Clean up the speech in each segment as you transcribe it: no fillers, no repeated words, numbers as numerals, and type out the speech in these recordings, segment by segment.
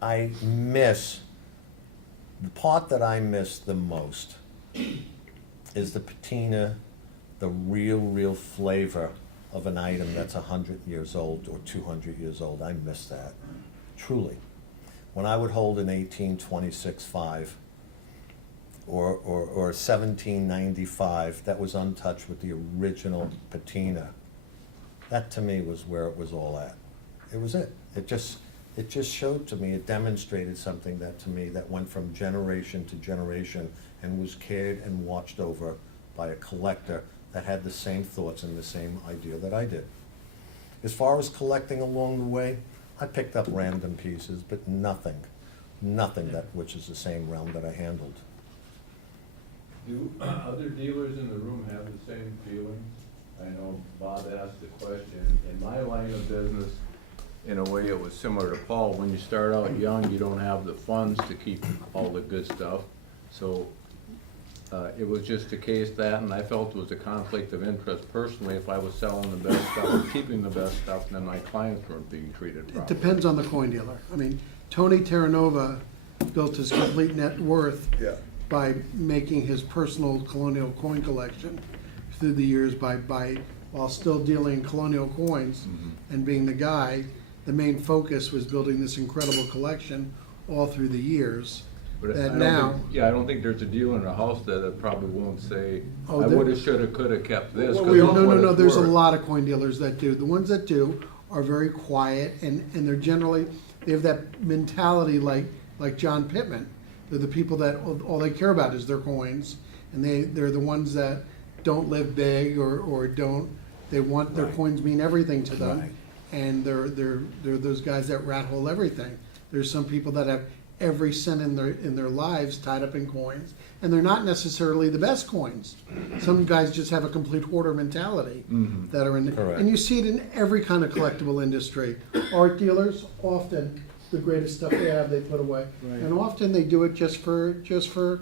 I miss, the part that I miss the most is the patina, the real flavor of an item that's 100 years old or 200 years old. I miss that, truly. When I would hold an 1826.5 or 1795 that was untouched with the original patina, that to me was where it was all at. It was it. It just showed to me, it demonstrated something that to me that went from generation to generation and was cared and watched over by a collector that had the same thoughts and the same idea that I did. As far as collecting along the way, I picked up random pieces, but nothing that which is the same realm that I handled. Do other dealers in the room have the same feelings? I know Bob asked the question. In my line of business, in a way it was similar to Paul. When you start out young, you don't have the funds to keep all the good stuff. So it was just a case that, and I felt it was a conflict of interest personally. If I was selling the best stuff or keeping the best stuff, then my clients weren't being treated properly. It depends on the coin dealer. I mean, Tony Terranova built his complete net worth by making his personal colonial coin collection through the years while still dealing in colonial coins and being the guy. The main focus was building this incredible collection all through the years. But That I don't think there's a dealer in the house that probably won't say, Oh, I there- woulda, shoulda, coulda kept this. 'cause No, of no, what no, it's there's a worth. lot of coin dealers that do. The ones that do are very quiet and they're generally, they have that mentality like John Pittman. They're the people that all they care about is their coins, and they're the ones that don't live big or don't, they want their coins mean everything to them. Right. And they're those guys that rat hole everything. There's some people that have every cent in their lives tied up in coins, and they're not necessarily the best coins. Some guys just have a complete hoarder mentality that are in, Correct. and you see it in every kind of collectible industry. Art dealers, often the greatest stuff they have, they put away, and often they do it just for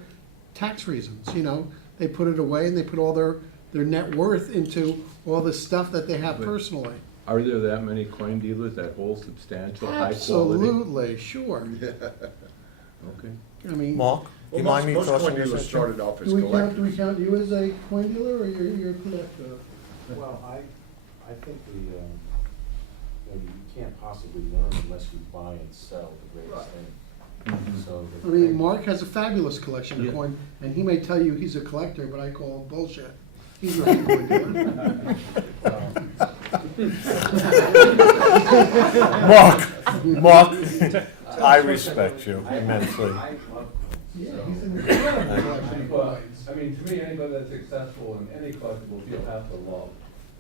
tax reasons. You know, they put it away and they put all their net worth into all the stuff that they have But- personally. Are there that many coin dealers that hold substantial, high quality? Absolutely, sure. Okay. I mean, Mark, do you mind me Most crossing coin your dealers sister? started off as do we collectors. count you as a coin dealer or you're a collector? Well, I think you can't possibly learn unless you buy and sell the greatest thing. So I mean, Mark has a fabulous collection of coin, and he may tell you he's a collector, but I call him bullshit. He's not a coin dealer. Mark, I respect you immensely. Yeah, he's an incredible collection of Well, coins. I mean, to me, anybody that's successful in any collectible field has to love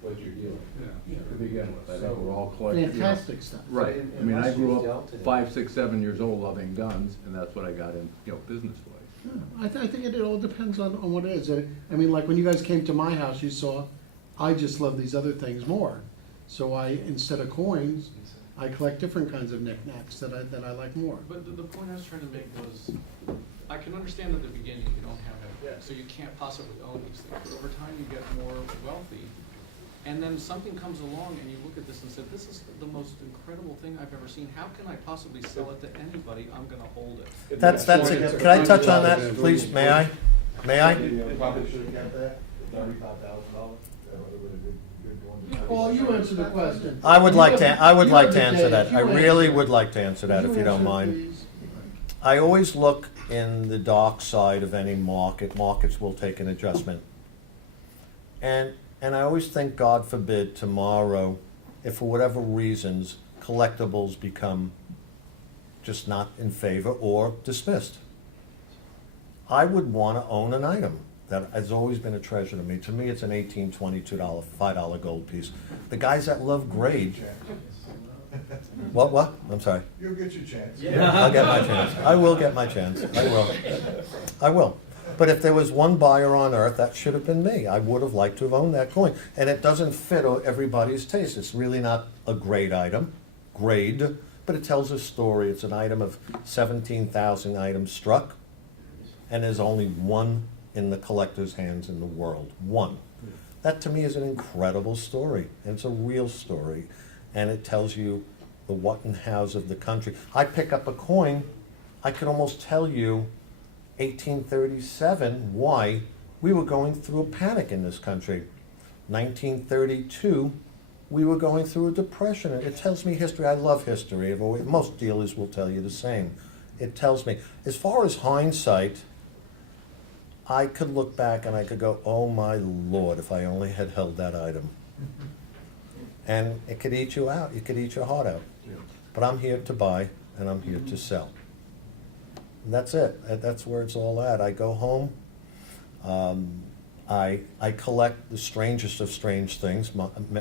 what you're dealing with, to begin with. I think we're all collectors. Fantastic stuff. Right, I mean, I Unless grew you've up dealt in it. 5, 6, 7 years old loving guns, and that's what I got in, business-wise. Yeah, I think it all depends on what it is. I mean, like when you guys came to my house, you saw, I just love these other things more. So instead of coins, I collect different kinds of knickknacks that I like more. But the point I was trying to make was, I can understand at the beginning you don't have it, so you can't possibly own these things. But over time, you get more wealthy, and then something comes along and you look at this and say, this is the most incredible thing I've ever seen. How can I possibly sell it to anybody? I'm gonna hold it. That's it. Can I touch on that, please? May I? May I? Probably should have got that, $35,000. That would have been a good one. Paul, you answer the question. I would like to You answer have the that. days. I You really answer. would like to answer that, if you don't answer, mind. please. I always look in the dark side of any market. Markets will take an adjustment. And I always think, God forbid, tomorrow, if for whatever reasons, collectibles become just not in favor or dismissed. I would want to own an item that has always been a treasure to me. To me, it's an $18, $22, $5 gold piece. The guys that love grade, what? I'm sorry. You'll get your chance. I'll get my chance. I will get my chance. I will. But if there was one buyer on earth, that should have been me. I would have liked to have owned that coin. And it doesn't fit everybody's taste. It's really not a grade, but it tells a story. It's an item of 17,000 items struck, and there's only one in the collector's hands in the world. One. That to me is an incredible story. And it's a real story. And it tells you the what and hows of the country. I pick up a coin, I could almost tell you 1837 why we were going through a panic in this country. 1932, we were going through a depression. It tells me history. I love history. Most dealers will tell you the same. It tells me. As far as hindsight, I could look back and I could go, oh my Lord, if I only had held that item. And it could eat you out. It could eat your heart out. But I'm here to buy and I'm here to sell. And that's it. That's where it's all at. I go home. I collect the strangest of strange things,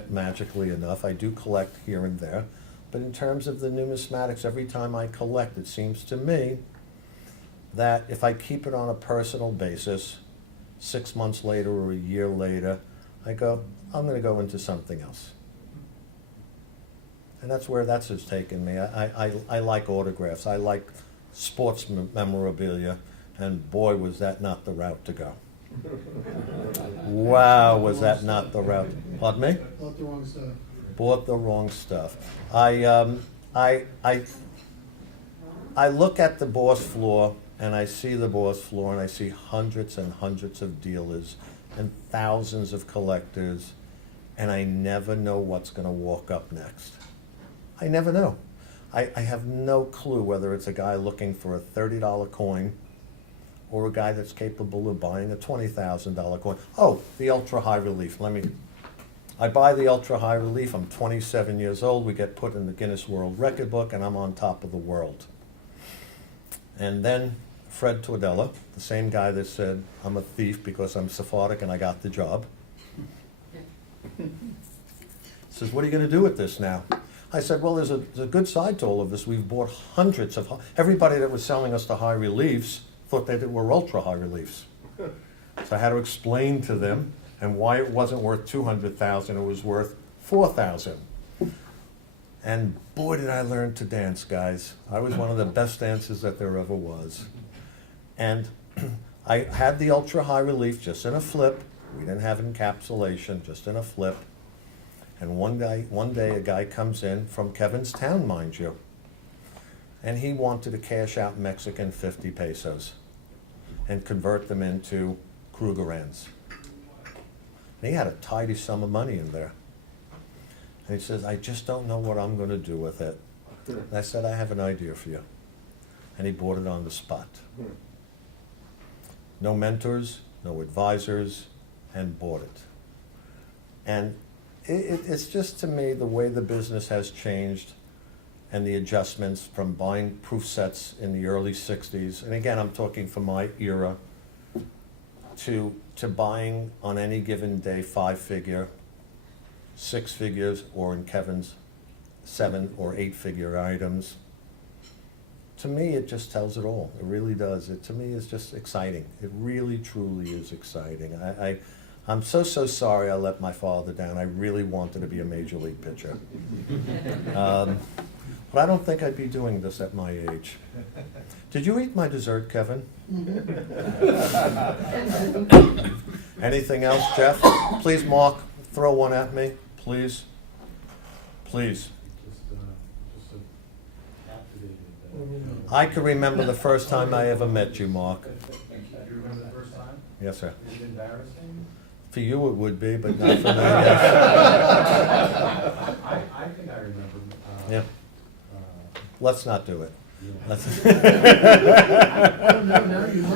magically enough. I do collect here and there. But in terms of the numismatics, every time I collect, it seems to me that if I keep it on a personal basis, 6 months later or a year later, I go, I'm going to go into something else. And that's where that's has taken me. I like autographs. I like sports memorabilia. And boy, was that not the route to go. Wow, was that not the route? Pardon me? Bought the wrong stuff. Bought the wrong stuff. I look at the boss floor and I see the boss floor and I see hundreds and hundreds of dealers and thousands of collectors, and I never know what's going to walk up next. I never know. I have no clue whether it's a guy looking for a $30 coin or a guy that's capable of buying a $20,000 coin. Oh, the ultra high relief. I buy the ultra high relief. I'm 27 years old. We get put in the Guinness World Record book, and I'm on top of the world. And then Fred Tordella, the same guy that said I'm a thief because I'm Sephardic and I got the job, says, "What are you going to do with this now?" I said, "Well, there's a good side to all of this. We've bought hundreds of everybody that was selling us the high reliefs thought they were ultra high reliefs." So I had to explain to them and why it wasn't worth 200,000, it was worth 4,000. And boy, did I learn to dance, guys. I was one of the best dancers that there ever was. And I had the ultra high relief just in a flip. We didn't have encapsulation, just in a flip. And one day a guy comes in from Kevin's town, mind you, and he wanted to cash out Mexican 50 pesos and convert them into Krugerrands. And he had a tidy sum of money in there. And he says, "I just don't know what I'm going to do with it." And I said, "I have an idea for you." And he bought it on the spot. No mentors, no advisors, and bought it. And it's just, to me, the way the business has changed and the adjustments from buying proof sets in the early 60s, and again, I'm talking from my era, to buying on any given day 5-figure, 6 figures, or in Kevin's 7 or 8-figure items. To me, it just tells it all. It really does. It, to me, is just exciting. It really, truly is exciting. I'm so sorry I let my father down. I really wanted to be a major league pitcher. But I don't think I'd be doing this at my age. Did you eat my dessert, Kevin? Anything else, Jeff? Please, Mark, throw one at me, please. Please. Just captivated. I can remember the first time I ever met you, Mark. Do you remember the first time? Yes, sir. Is it embarrassing? For you it would be, but not for me. Yes. I think I remember. Yeah. Let's not do it. Let's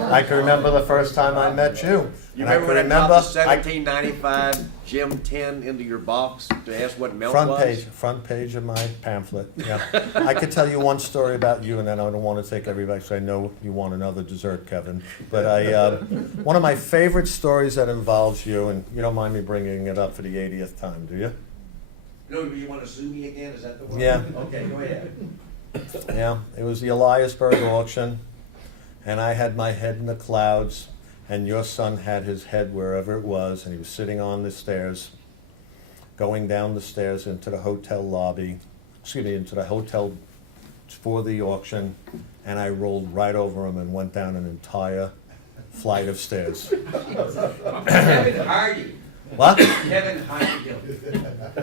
I can remember the first time I met you. You And I remember can when I dropped the I- 1795 Gem 10 into your box to ask what milk was? front page of my pamphlet, yeah. I could tell you one story about you, and then I don't want to take everybody, because I know you want another dessert, Kevin. But one of my favorite stories that involves you, and you don't mind me bringing it up for the 80th time, do you? No, you want to sue me again? Is that the one? Yeah. Okay, go ahead. Yeah, it was the Eliasberg auction, and I had my head in the clouds, and your son had his head wherever it was, and he was sitting on the stairs, going down the stairs into the hotel lobby, into the hotel for the auction, and I rolled right over him and went down an entire flight of stairs. Kevin Hardy. What? Kevin Hardy.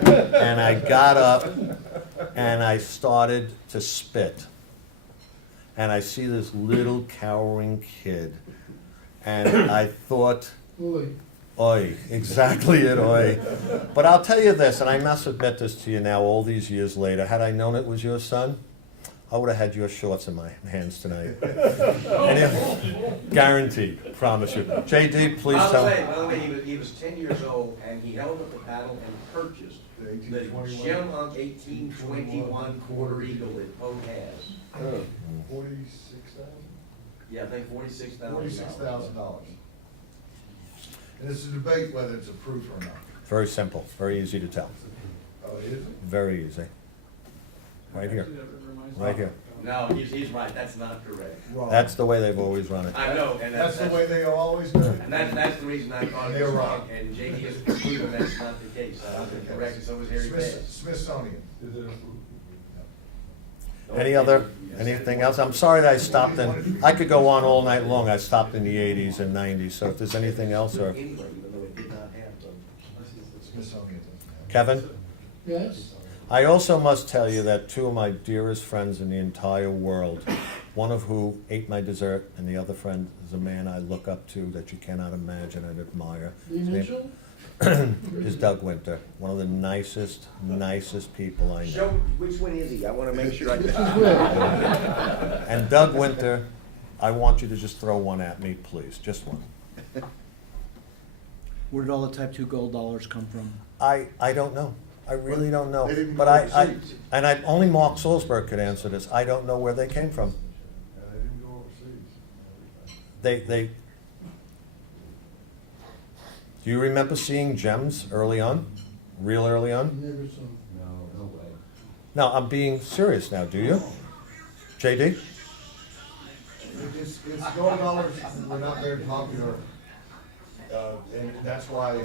And I got up, and I started to spit. And I see this little cowering kid, and I thought, Oi. oi, exactly it, oi. But I'll tell you this, and I must admit this to you now, all these years later, had I known it was your son, I would have had your shorts in my hands tonight. Guaranteed, promise you. JD, please By the tell. way, he was 10 years old, and he held up the paddle and purchased The the 1821. Jim 1821 quarter eagle that Poe has. 46,000? Yeah, I think $46,000. $46,000. And it's a debate whether it's approved or not. Very simple, very easy to tell. Oh, is it? Very easy. Right here, Actually, that reminds me- right here. No, he's right, that's not correct. Wrong. That's the way they've always run it. I know, and That's the way they always do it. And that's the reason I thought it They're was wrong. wrong, and JD has proven that's not the case. I've been corrected, so was Harry Bass. Smithsonian. Anything else? I'm sorry that I stopped in, I could go on all night long. I stopped in the 80s and 90s, so if there's anything else, or Anyway, even though it did not have them. Smithsonian doesn't have it. Kevin? Yes? I also must tell you that two of my dearest friends in the entire world, one of who ate my dessert, and the other friend is a man I look up to that you cannot imagine and admire. Lee His name Mitchell? is Doug Winter, one of the nicest people I Show, know. which one is he? I wanna make sure I. This is Will. And Doug Winter, I want you to just throw one at me, please, just one. Where did all the type 2 gold dollars come from? I don't know. I really don't know. They didn't But go I, overseas. and only Mark Salzberg could answer this. I don't know where they came from. Yeah, they didn't go overseas. They, do you remember seeing gems early on? Real early on? Never saw. No, no way. No, I'm being serious now, do you? JD? It's gold dollars were not very popular, and that's why,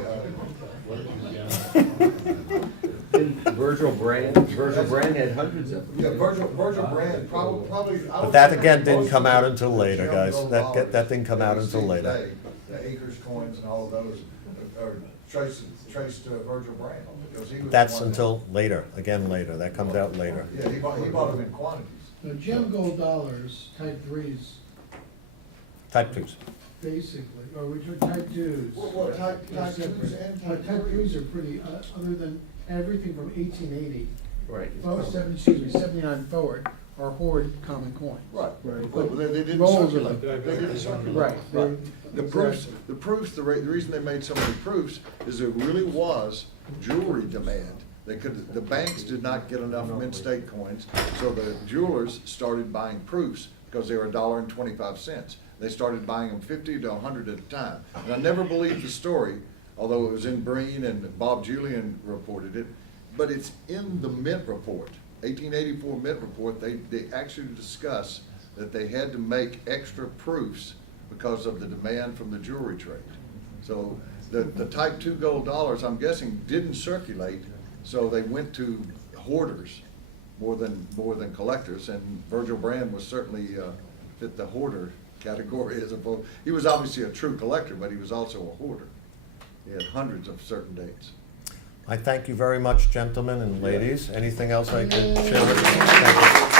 Virgil Brand had hundreds of them. yeah, Virgil Brand probably. I But would that say again didn't most come of out the until later, gem guys. gold That dollars didn't come out that we until see later. today, the Acres coins and all of those are traced to Virgil Brand, because he was. the That's one that- until later, again later. That comes out later. Yeah, he bought them in quantities. Now, gem gold dollars, type 3s, Type 2s. basically, or we took type 2s. Well, type They're 2s separate. and Type type 3s are pretty, other than everything from 1880, Right. excuse me, 79 forward, are hoard common coins. Right. Right. But they didn't Rolls circulate. of They didn't circulate. Right. The proofs, the reason they made so many proofs is there really was jewelry demand. The banks did not get enough mint-state coins, so the jewelers started buying proofs because they were $1.25. They started buying them 50 to 100 at a time. And I never believed the story, although it was in Breen and Bob Julian reported it, but it's in the Mint report, 1884 Mint report. They actually discuss that they had to make extra proofs because of the demand from the jewelry trade. So the type 2 gold dollars, I'm guessing, didn't circulate, so they went to hoarders more than collectors, and Virgil Brand was certainly fit the hoarder category as opposed. He was obviously a true collector, but he was also a hoarder. He had hundreds of certain dates. I thank you very much, gentlemen and ladies. Anything else I could share with you? Thank you.